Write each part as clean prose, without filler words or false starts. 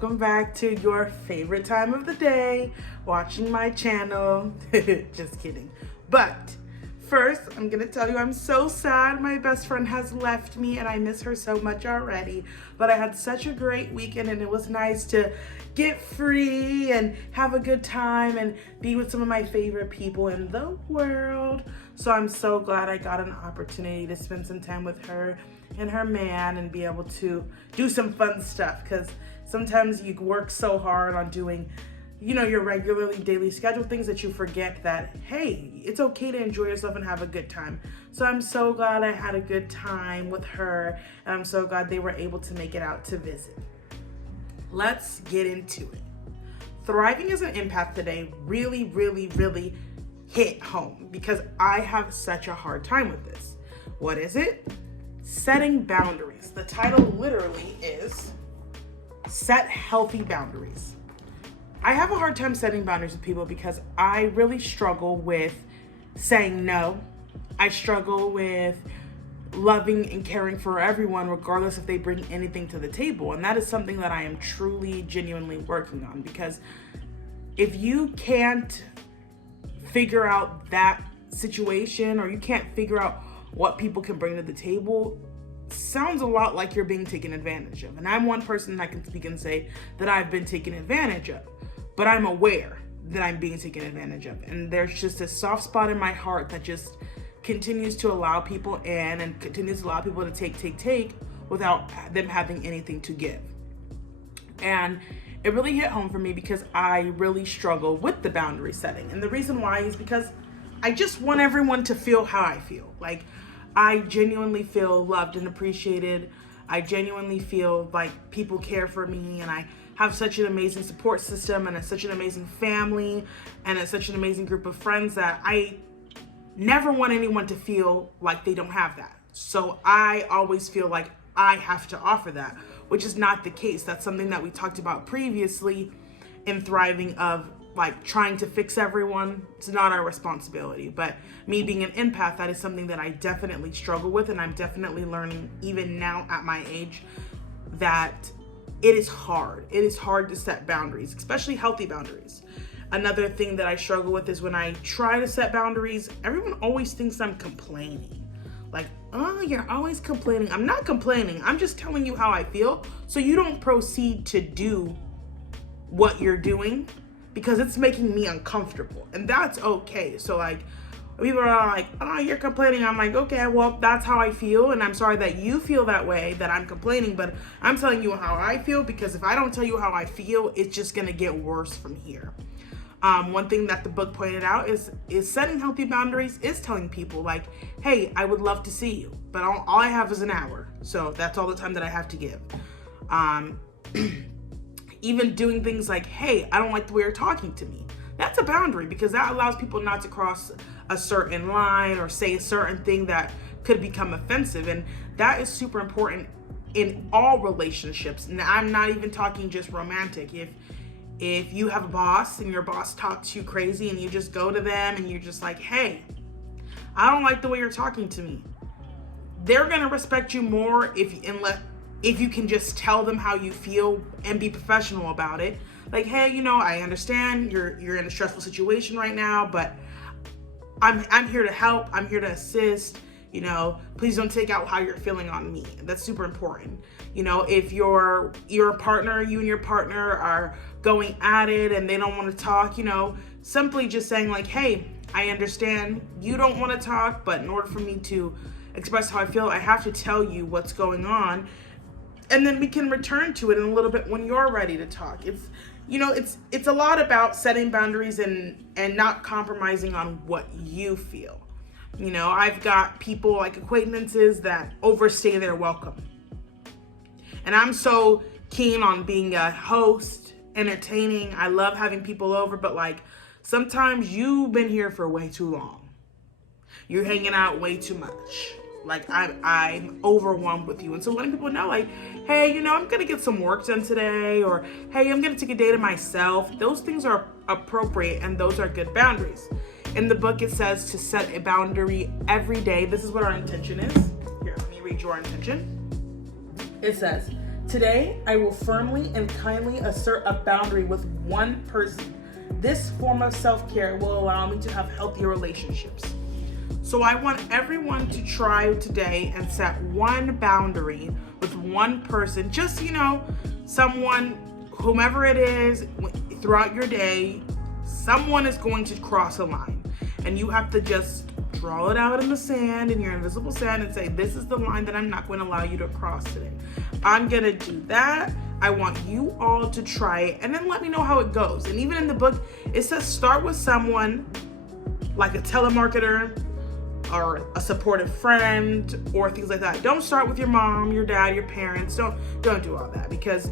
welcome back to your favorite time of the day, watching my channel. Just kidding. But first, I'm gonna tell you I'm so sad my best friend has left me and I miss her so much already. But I had such a great weekend and it was nice to get free and have a good time and be with some of my favorite people in the world. So I'm so glad I got an opportunity to spend some time with her and her man and be able to do some fun stuff, because sometimes you work so hard on doing, your regularly daily schedule things that you forget that, hey, it's okay to enjoy yourself and have a good time. So I'm so glad I had a good time with her, and I'm so glad they were able to make it out to visit. Let's get into it. Thriving as an empath today really hit home because I have such a hard time with this. What is it? Setting boundaries. The title literally is Set Healthy Boundaries. I have a hard time setting boundaries with people because I really struggle with saying no. I struggle with loving and caring for everyone regardless if they bring anything to the table. And that is something that I am truly, genuinely working on, because if you can't figure out that situation or you can't figure out what people can bring to the table, sounds a lot like you're being taken advantage of. And I'm one person that can speak and say that I've been taken advantage of, but I'm aware that I'm being taken advantage of. And there's just a soft spot in my heart that just continues to allow people in and continues to allow people to take without them having anything to give. And it really hit home for me because I really struggle with the boundary setting. And the reason why is because I just want everyone to feel how I feel. Like, I genuinely feel loved and appreciated. I genuinely feel like people care for me, and I have such an amazing support system and such an amazing family and such an amazing group of friends that I never want anyone to feel like they don't have that. So I always feel like I have to offer that, which is not the case. That's something that we talked about previously in Thriving, of like trying to fix everyone. It's not our responsibility. But me being an empath, that is something that I definitely struggle with, and I'm definitely learning even now at my age that it is hard. It is hard to set boundaries, especially healthy boundaries. Another thing that I struggle with is when I try to set boundaries, everyone always thinks I'm complaining. Like, oh, you're always complaining. I'm not complaining. I'm just telling you how I feel so you don't proceed to do what you're doing, because it's making me uncomfortable, and that's okay. So like, people are like, oh, you're complaining. I'm like, okay, well, that's how I feel, and I'm sorry that you feel that way, that I'm complaining, but I'm telling you how I feel, because if I don't tell you how I feel, it's just gonna get worse from here. One thing that the book pointed out is setting healthy boundaries is telling people like, hey, I would love to see you, but all I have is an hour, so that's all the time that I have to give. Even doing things like, hey, I don't like the way you're talking to me. That's a boundary, because that allows people not to cross a certain line or say a certain thing that could become offensive. And that is super important in all relationships. And I'm not even talking just romantic. If you have a boss and your boss talks you crazy and you just go to them and you're just like, hey, I don't like the way you're talking to me, they're gonna respect you more if you can just tell them how you feel and be professional about it. Like, hey, I understand you're in a stressful situation right now, but I'm here to help. I'm here to assist. Please don't take out how you're feeling on me. That's super important. If your partner, you and your partner are going at it and they don't want to talk, simply just saying like, hey, I understand you don't want to talk, but in order for me to express how I feel, I have to tell you what's going on. And then we can return to it in a little bit when you're ready to talk. It's a lot about setting boundaries and not compromising on what you feel. I've got people like acquaintances that overstay their welcome. And I'm so keen on being a host, entertaining. I love having people over, but like sometimes you've been here for way too long. You're hanging out way too much. Like I'm overwhelmed with you. And so letting people know like, hey, I'm gonna get some work done today, or hey, I'm gonna take a day to myself. Those things are appropriate and those are good boundaries. In the book, it says to set a boundary every day. This is what our intention is. Here, let me read your intention. It says, Today, I will firmly and kindly assert a boundary with one person. This form of self-care will allow me to have healthier relationships. So I want everyone to try today and set one boundary with one person. Just, someone, whomever it is, throughout your day, someone is going to cross a line. And you have to just draw it out in the sand, in your invisible sand, and say, this is the line that I'm not going to allow you to cross today. I'm going to do that. I want you all to try it, and then let me know how it goes. And even in the book, it says start with someone like a telemarketer, or a supportive friend, or things like that. Don't start with your mom, your dad, your parents. Don't do all that, because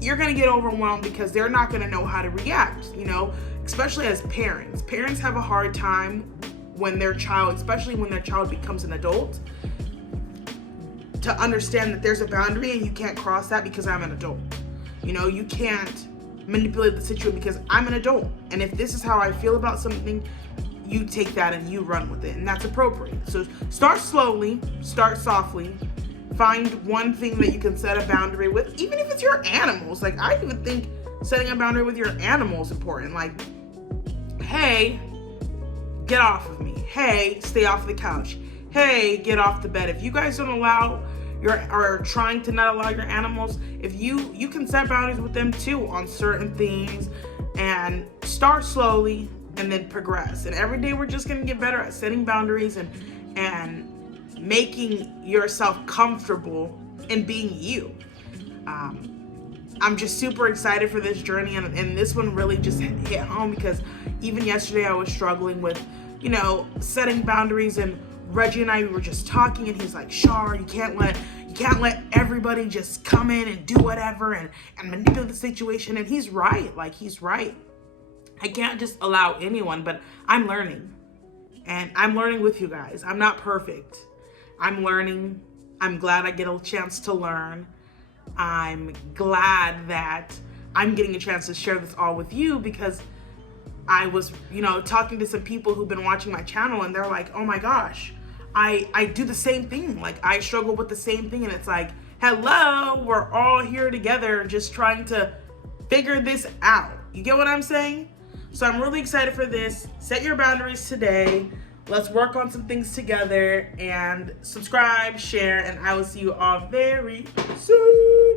you're gonna get overwhelmed, because they're not gonna know how to react, especially as parents. Parents have a hard time when their child, especially when their child becomes an adult, to understand that there's a boundary and you can't cross that because I'm an adult. You can't manipulate the situation because I'm an adult. And if this is how I feel about something, you take that and you run with it, and that's appropriate. So start slowly, start softly, find one thing that you can set a boundary with, even if it's your animals. Like, I even think setting a boundary with your animal is important. Like, hey, get off of me. Hey, stay off the couch. Hey, get off the bed. If you guys don't allow or trying to not allow your animals, if you can set boundaries with them too on certain things, and start slowly and then progress. And every day we're just gonna get better at setting boundaries and making yourself comfortable in being you. I'm just super excited for this journey, and this one really just hit home, because even yesterday I was struggling with, setting boundaries, and Reggie and I were just talking, and he's like, Shar, you can't let everybody just come in and do whatever and manipulate the situation. And he's right. I can't just allow anyone, but I'm learning. And I'm learning with you guys. I'm not perfect. I'm learning. I'm glad I get a chance to learn. I'm glad that I'm getting a chance to share this all with you, because I was, talking to some people who've been watching my channel, and they're like, oh my gosh, I do the same thing. Like, I struggle with the same thing. And it's like, hello, we're all here together just trying to figure this out. You get what I'm saying? So I'm really excited for this. Set your boundaries today. Let's work on some things together, and subscribe, share, and I will see you all very soon.